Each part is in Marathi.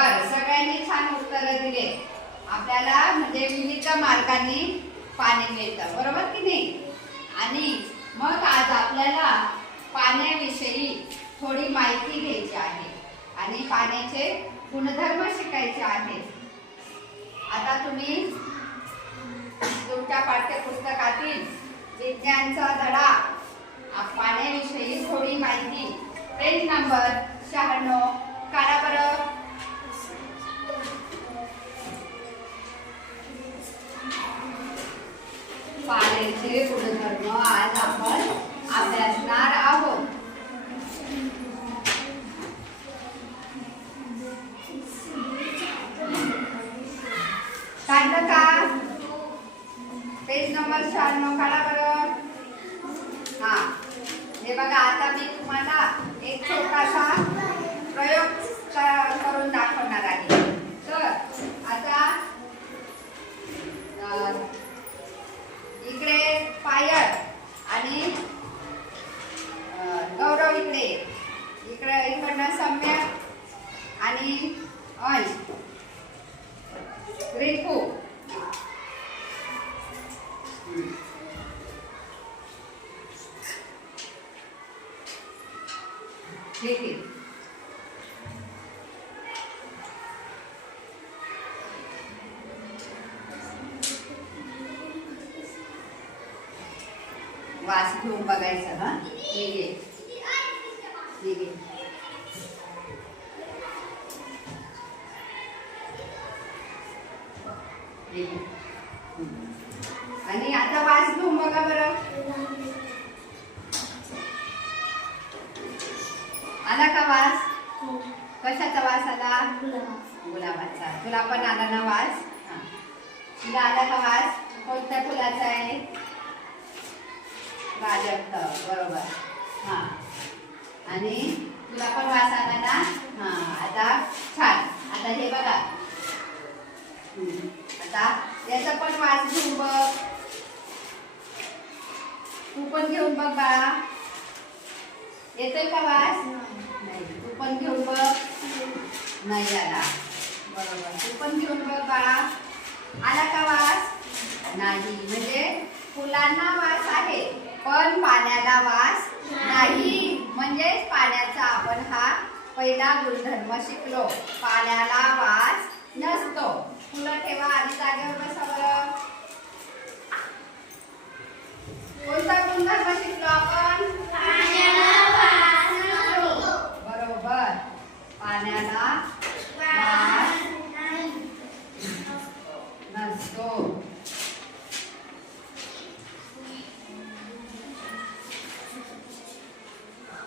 बर सगळ्यांनी छान उत्तर दिले. आपल्याला म्हणजे विविध मार्गाने पाणी मिळतं बरोबर की नाही? आणि मग आज आपल्याला पाण्याविषयी थोडी माहिती घ्यायची आहे. आणि पाण्याचे गुणधर्म शिकायचे आहेत आता तुम्ही तुमच्या पाठ्यपुस्तकातील विज्ञानचा धडा पाण्याविषयी थोडी माहिती. पेज नंबर शहाण्णव काढा बरं पाण्याचे गुणधर्म आज आपण अभ्यासणार आहोत काढलं का पेज नंबर शहाण्णव काढा बरं हा हे बघा आता मी तुम्हाला एक छोटासा प्रयोग क- करून दाखवणार आहे तर आता अं, इकडे पायल आणि अं, गौरव इकडे इकडे इकडनं सम्यक आणि अंश रेखो आला का वास? कशाचा वास आला? गुलाबाचा. तुला पण आला ना वास? हा. तुला आला का वास? कोणत्या फुलाचा आहे? प्राजक्त बरोबर. हा. आणि तुला पण वास आला ना? हा. आता छान. आता हे बघा. आता याचा पण वास घेऊन बघ. तू पण घेऊन बघ बाळा. येतोय का वास नाही. तू पण घेऊन बघ. नाही आला. बरोबर. तू पण घेऊन बघ बाळा. आला का वास नाही. म्हणजे फुलांना वास आहे पण पाण्याला वास नाही. म्हणजेच पाण्याचा आपण हा पहिला गुणधर्म शिकलो. पाण्याला वास नसतो. फुलं ठेवा आधी जागेवर बसा बरं. कोणता गुणधर्म शिकलो आपण? पाण्याला नसतो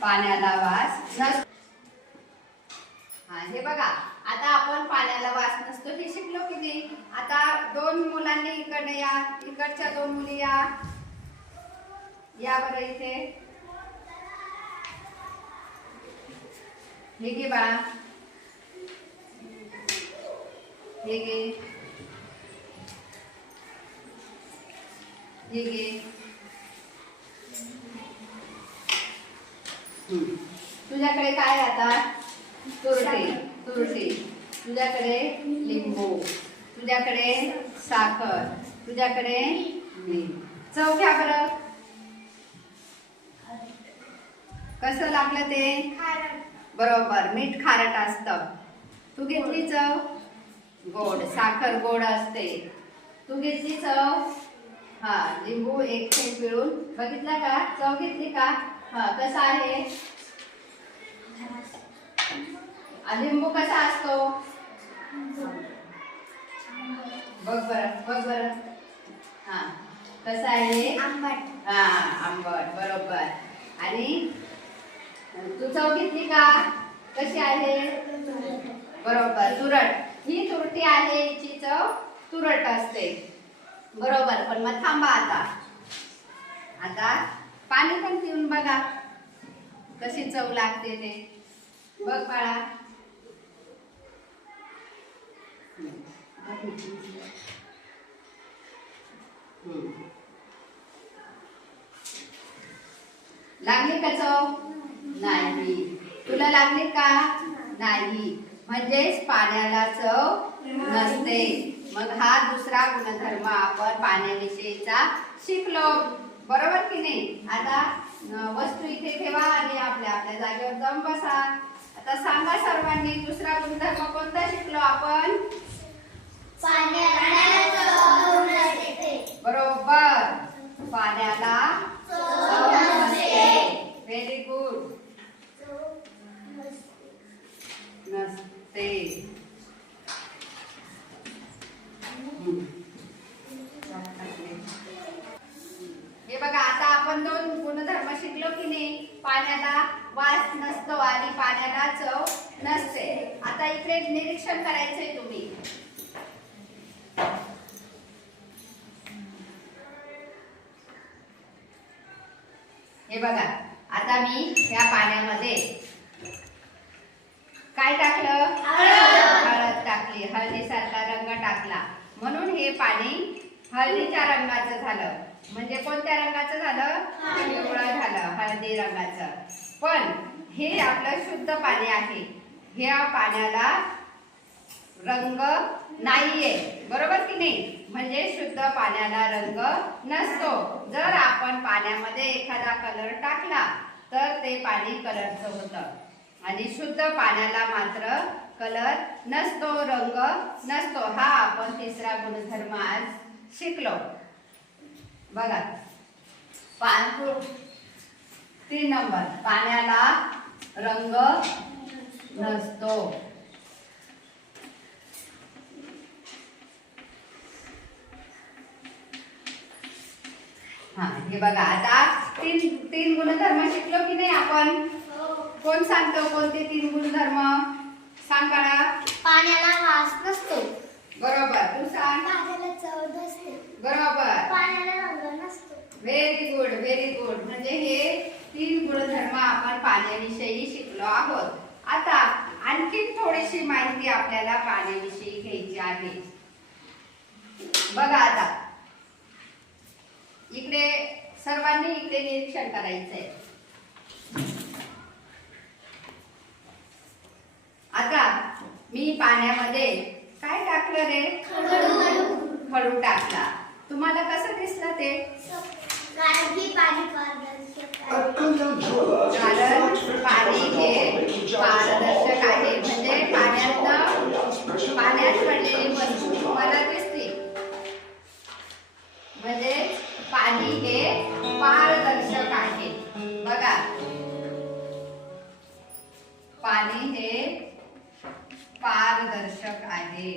पाण्याला वास नसतो हा हे बघा. आता आपण पाण्याला वास नसतो हे शिकलो की नाही आता दोन मुलांनी इकडे या इकडच्या दोन मुली या. या बरं इथे. हे घे बाळा. हे घे. हे घे. तुझ्याकडे काय आता? तुरटे. तुरटे. तुझ्याकडे लिंबू. तुझ्याकडे साखर. तुझ्याकडे चव घ्या बरं. कसं लागलं ते? बरोबर मीठ खारट असतं. तू घेतली चव? गोड साखर गोड असते. तू घेतली चव? हा लिंबू एक थेंब पिळून बघितला का? चव घेतली का? हा कसा आहे? लिंबू कसा असतो? बघ बर बघ बर. हा कसा आहे? आंबट. हा आंबट बरोबर. आणि तू चव घेतली का? कशी आहे? बरोबर. तुरट. ही तुरटी आहे हिची चव तुरट असते. बरोबर. पण मग थांबा आता. आता पाणी पण पिऊन बघा. कशी चव लागते ते. बघ बाळा. लागली का चव? नाही. तुला लागली का? नाही. म्हणजेच पाण्याला चव नसते. मग हा दुसरा गुणधर्म आपण पाण्याविषयीचा शिकलो. बरोबर की नाही? आता वस्तू इथे ठेवा आणि आपल्या आपल्या जागेवर जाऊन बसा. आता सांगा सर्वांनी दुसरा गुणधर्म कोणता शिकलो आपण. बरोबर. पाण्याला व्हेरी गुड नसते. हे बघा आता आपण दोन गुणधर्म शिकलो की नाही? पाण्याला वास नसतो आणि पाण्याला चव नसते. आता इकडे निरीक्षण करायचंय तुम्ही. हे बघा आता मी या पाण्यामध्ये काय टाकलं? हळद. हळद टाकली. हळदीसारखा रंग टाकला. म्हणून हे पाणी हळदीच्या रंगाचं झालं. म्हणजे कोणत्या रंगाचं झालं? पिवळं झालं. हळदी रंगाचं. पण हे आपलं शुद्ध पाणी आहे. ह्या पाण्याला रंग नाहीये. बरोबर की नाही? म्हणजे शुद्ध पाण्याला रंग नसतो. जर आपण पाण्यामध्ये एखादा कलर टाकला तर ते पाणी कलरचं होतं. आणि शुद्ध पाण्याला मात्र कलर नसतो रंग नसतो. हा आपण तिसरा गुणधर्म आज शिकलो. बघा. पान तीन नंबर. पाण्याला रंग नसतो. हा हे बघा. आता तीन तीन गुणधर्म शिकलो की नाही आपण? कोण सांगतो कोणते तीन गुणधर्म? सांग बाळा. पाण्याला वास नसतो. बरोबर. तू सांग. पाण्याला चव नसते. बरोबर. पाण्याला रंग नसतो. व्हेरी गुड व्हेरी गुड म्हणजे हे तीन गुणधर्म आपण पाण्याविषयी शिकलो आहोत. आता आणखी थोडीशी माहिती आपल्याला पाण्याविषयी घ्यायची आहे. बघा आता. इकडे सर्वांनी इकडे निरीक्षण करायचंय. आता मी पाण्यामध्ये काय टाकलं रे? खडू. टाकला. तुम्हाला कसं दिसलं ते? कारण की पाणी पारदर्शक आहे. कारण पाणी हे पारदर्शक आहे. म्हणजे पाण्यात पाण्यात पडलेली वस्तू तुम्हाला दिसते म्हणजे पाणी हे पारदर्शक आहे. बघा. पाणी हे पारदर्शक आहे.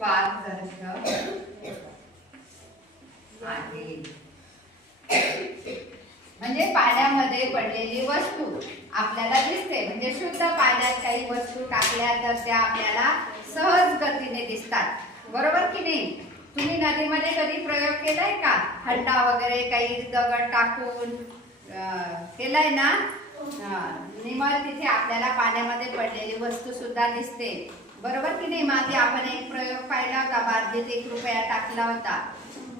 पारदर्शक आहे. म्हणजे पाण्यामध्ये पडलेली वस्तू आपल्याला दिसते. म्हणजे शुद्ध पाण्यात काही वस्तू टाकल्या तर त्या आपल्याला सहज गतीने दिसतात. बरोबर की नाही? तुम्ही नदीमध्ये कधी प्रयोग केलाय का? हंडा वगैरे काही दगड टाकून अं, केलाय ना? हा. निमळ तिथे आपल्याला पाण्यामध्ये पडलेली वस्तू सुद्धा दिसते. बरोबर की नाही मागे आपण एक प्रयोग पाहिला होता बादलीत एक रुपया टाकला होता.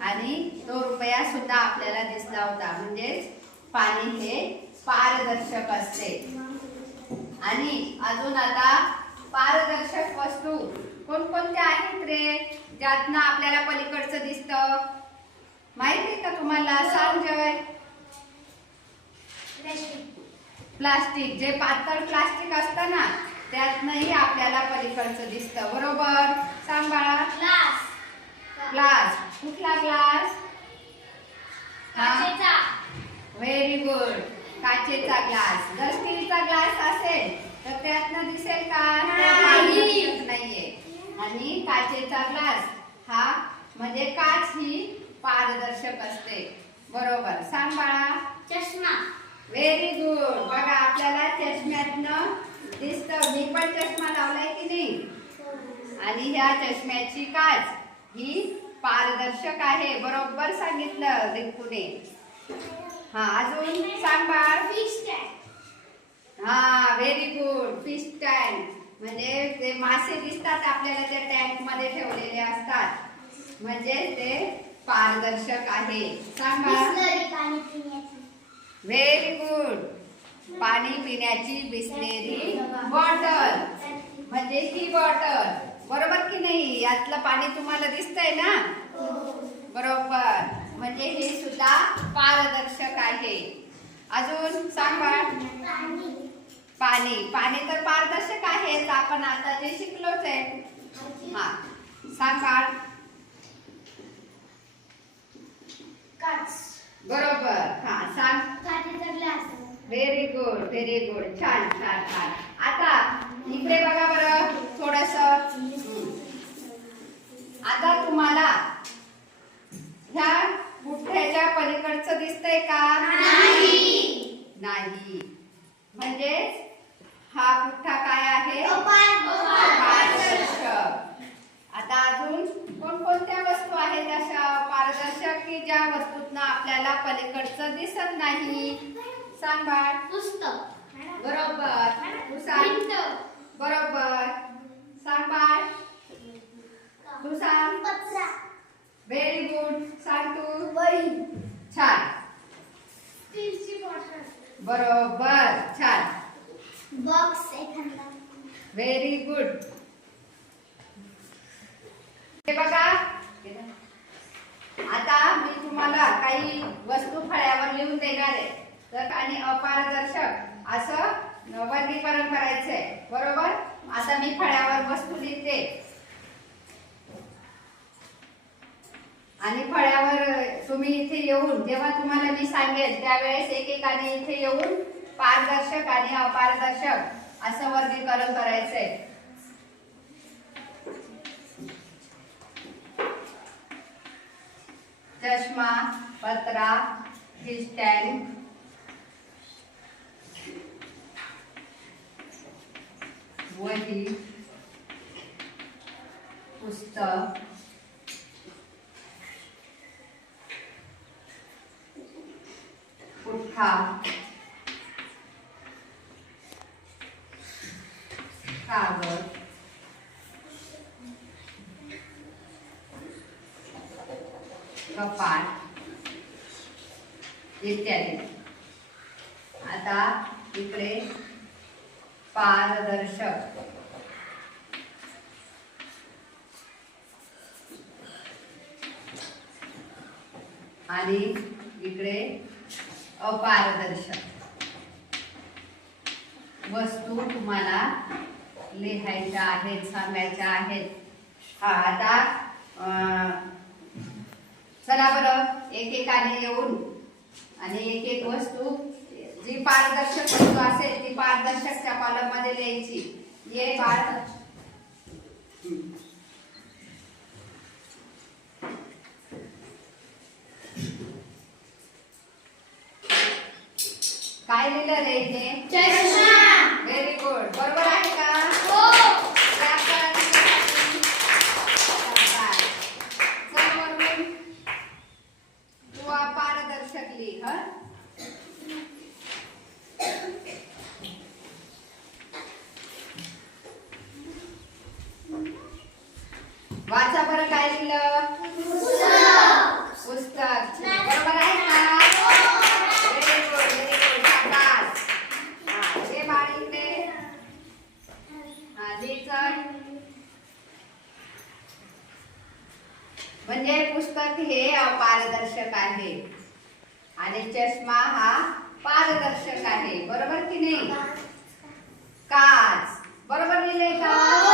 आणि तो रुपया सुद्धा आपल्याला दिसला होता. म्हणजेच पाणी हे पारदर्शक असते. आणि अजून आता पारदर्शक वस्तू कोणकोणत्या आहेत रे? ज्यातनं आपल्याला पलीकडचं दिसतं? माहिती आहे का तुम्हाला? सांग जय. प्लास्टिक जे पातळ प्लास्टिक असतं ना त्यातनंही आपल्याला पलीकडचं दिसतं. बरोबर? सांग बाळा ग्लास. ग्लास. कुठला ग्लास? काचेचा. व्हेरी गुड काचेचा ग्लास. जर स्टीलचा ग्लास असेल तर त्यातनं दिसेल का? नाहीये. आणि काचेचा ग्लास हा म्हणजे काच ही पारदर्शक असते. बरोबर. सांग बाळा चष्मा. व्हेरी गुड बघा आपल्याला चष्म्यातनं दिसतं. मी पण चष्मा लावलाय की नाही? आणि ह्या चष्म्याची काच ही पारदर्शक आहे. बरोबर सांगितलं रिंकूने. हा अजून सांग बाळ. फिश टँक हा व्हेरी गुड फिश टँक म्हणजे ते मासे दिसतात आपल्याला त्या टँकमध्ये ठेवलेले असतात. म्हणजे ते पारदर्शक आहे. सांग बाळ बिसलरी पाणी पिण्याची व्हेरी गुड पाणी पिण्याची बिसलेरी बॉटल म्हणजे ही बॉटल बरोबर की नाही? यातलं पाणी तुम्हाला दिसतंय ना? बरोबर. म्हणजे हे सुद्धा पारदर्शक आहे. अजून सांगा. पाणी. पाणी तर पारदर्शक आहेच. आपण आता जे शिकलोच आहे. हा. सांगा. काच. बरोबर. हा सांग. काचेचा glass very good very good छान छान छान. आता इकडे बघा बरं थोडस. आता तुम्हाला ह्या पुठ्याच्या पलीकडचं दिसतंय का? नाही. म्हणजे हा पुठ्ठा काय आहे? आता अजून कोणकोणत्या वस्तू आहेत अशा ज्या वस्तूतनं आपल्याला पलीकडचं दिसत नाही. सांग बाळ पुस्तक बरोबर. बरोबर सांग बाळ तू सांग पत्रा व्हेरी गुड सांग तू वही. छान. स्टीलची बॉटल. बरोबर. छान. बॉक्स एखादा. व्हेरी गुड हे बघा आता मी तुम्हाला काही वस्तू फळ्यावर लिहून देणार आहे तर आणि अपारदर्शक. असं वर्गीकरण करायचंय बरोबर? आता मी फळ्यावर वस्तू लिहिते. आणि फळ्यावर तुम्ही इथे येऊन जेव्हा तुम्हाला मी सांगेल त्यावेळेस एकेकाने इथे येऊन पारदर्शक आणि अपारदर्शक असं वर्गीकरण करायचंय. चष्मा पत्रा फिश वही पुस्तक। पुठ्ठा कागद। कपाट। इत्यादी. आता इकडे पारदर्शक. आणि इकडे अपारदर्शक. वस्तू तुम्हाला लिहायच्या आहेत सांगायच्या आहेत. हा आता अं, चला बरं एकेकाने येऊन. आणि एक एक वस्तू जी पारदर्शक वस्तू असेल ती पारदर्शकच्या कॉलममध्ये लिहायची. ये बाळ. काय लिहिलं रे इथे? व्हेरी गुड बरोबर आहे का हो व्याकरण लिहिण्यासाठी शाबास. चल वरून. तू पारदर्शक लिह हं? वाचा बरं काय लिहिलं पुस्तक बरोबर आहे का व्हेरी गुड व्हेरी गुड शाबास हा, हे बाळ इकडे हा, लिह म्हणजे पुस्तक हे अपारदर्शक आहे. आणि चष्मा हा पारदर्शक आहे. बरोबर की नाही? काच. बरोबर लिहिले का?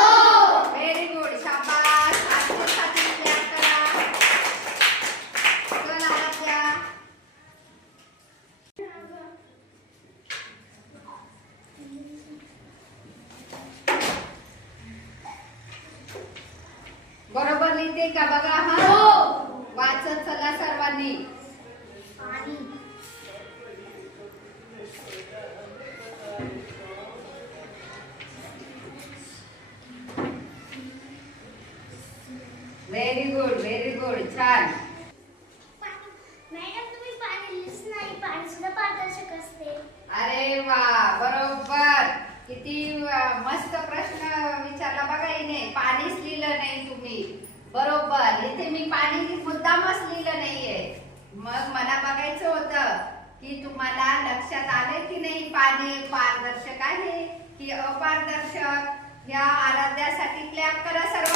लिहिते का बघा हा? वाचत चला सर्वांनी. पाणी. व्हेरी गुड व्हेरी गुड छान. आराध्यासाठी क्लॅप करा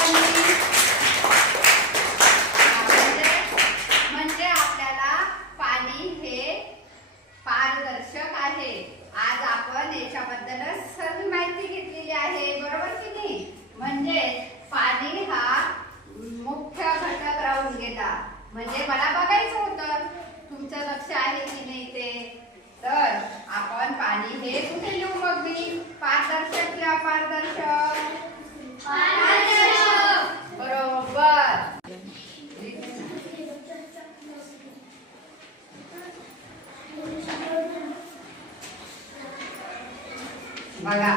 बघा.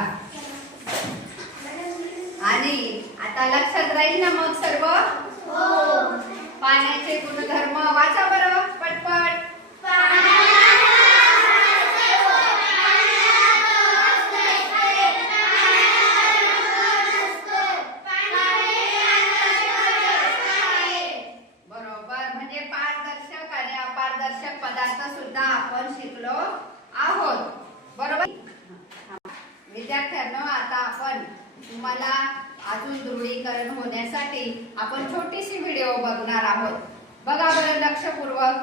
आणि आता लक्षात राहील ना मग सर्व? पाण्याचे गुणधर्म. वाचा बरं पटपट बरोबर म्हणजे पारदर्शक आणि अपारदर्शक पदार्थ सुद्धा आपण शिकलो आहोत बरोबर विद्यार्थ्यांनो आता आपण तुम्हाला अजून दृढीकरण होण्यासाठी आपण छोटीशी व्हिडिओ बघणार आहोत. बघा बरं लक्षपूर्वक.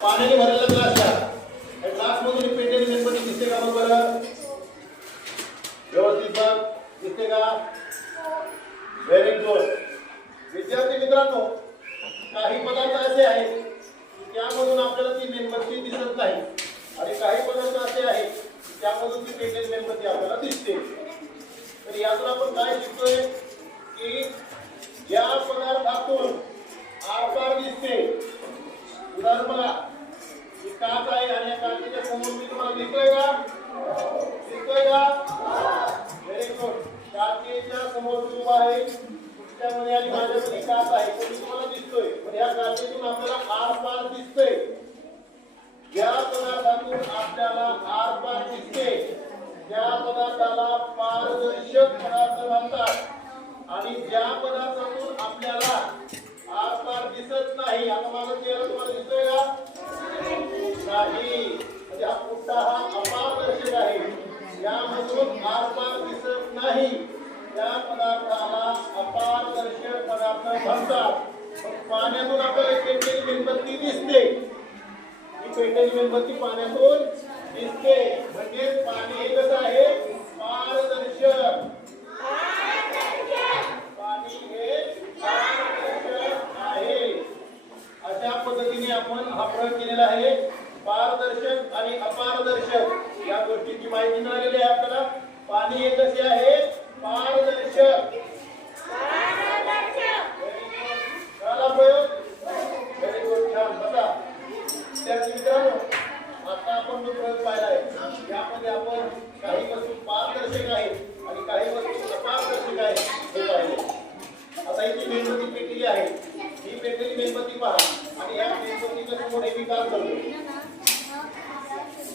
पाण्याने भरलेला ग्लास घ्या ग्लास मधून पेटेल दिसते का बरं? व्यवस्थित बघ. दिसते का? व्हेरी गुड विद्यार्थी मित्रांनो काही पदार्थ असे आहेत त्यामधून आपल्याला ती मेणबत्ती दिसत नाही. आणि काही पदार्थ असे आहेत त्यामधून ती पेटेंट मेणबत्ती आपल्याला दिसते. तर यातून आपण काय शिकतोय? की ज्या पदार्थातून आरपार दिसते. उदाहरण बघा. ही काच आहे आणि या काचेच्या समोर मी तुम्हाला दिसतोय का? दिसतोय का? व्हेरी गुड काचेच्या समोर जो आहे. त्यामध्ये आणि माझ्यामध्ये काच आहे. तो मी तुम्हाला दिसतोय. पण या काचेतून आपल्याला आरपार दिसतोय. ज्या पदार्थातून आपल्याला आरपार दिसते त्या पदार्थाला पारदर्शक पदार्थ म्हणतात आणि ज्या पदार्थातून आपल्याला आरपार दिसत नाही आता माझा चेहरा तुम्हाला दिसतोय का नाही म्हणजे हा पुट्टा हा अपारदर्शक आहे यामधून आरपार दिसत नाही त्या पदार्थाला अपारदर्शक पदार्थ म्हणतात पण पाण्यातून आपल्याला पेटेली मेणबत्ती दिसते ही पेटेली मेणबत्ती पाण्यातून. दिसते म्हणजे पाणी हे कसं आहे. पारदर्शक. पाणी हे पारदर्शक आहे. अशा पद्धतीने आपण हा प्रयोग केलेला आहे. पारदर्शक आणि अपारदर्शक या गोष्टीची माहिती मिळालेली आहे आपल्याला. पाणी हे कसे आहे. पारदर्शक. प्रयोग व्हेरी गुड छान बघा विद्यार्थी मित्रांनो आता आपण जो प्रयोग पाहिला आहे यामध्ये आपण काही वस्तू पारदर्शक आहेत आणि काही वस्तू अपारदर्शक आहेत हे पाहिले आता इथे मेणबत्ती पेटलेली आहे ही पेटलेली मेणबत्ती पहा आणि या मेणबत्तीच्या समोर हे मी काम करतो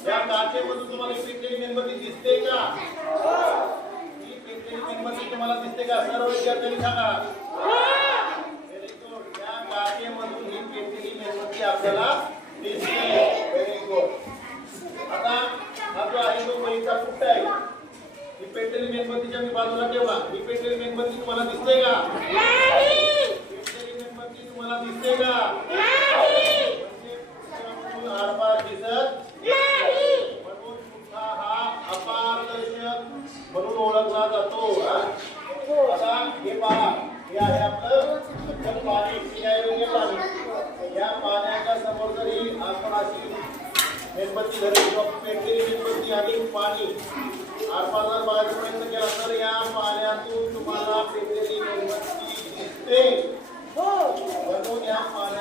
या काचेमधून तुम्हाला ही पेटलेली मेणबत्ती दिसते का ही पेटलेली मेणबत्ती तुम्हाला दिसते का सर्व विद्यार्थ्यांनी सांगा Very good. या काचेमधून ही पेटलेली मेणबत्ती आपल्याला दिसते व्हेरी गुड आता हा जो आहे तो पहिला पुट्टा आहे ही पेटलेली मेणबत्तीच्या मी बाजूला ठेवला. ही पेटलेली मेणबत्ती तुम्हाला दिसते का? पेटलेली मेणबत्ती तुम्हाला दिसते का? पुट्ट्यामधून आरपार दिसत म्हणून हा अपारदर्शक म्हणून ओळखला जातो. हा? आता हे पहा. हे आहे आपलं शुद्ध पाणी. या पाण्याच्या समोर जरी आपण अशी मेणबत्ती धरली पेटलेली मेणबत्ती आणि पाणी आरपार जर बघायचा प्रयत्न केला तर या पाण्यातून तुम्हाला पेटलेली मेणबत्ती दिसते. म्हणून या पाण्यात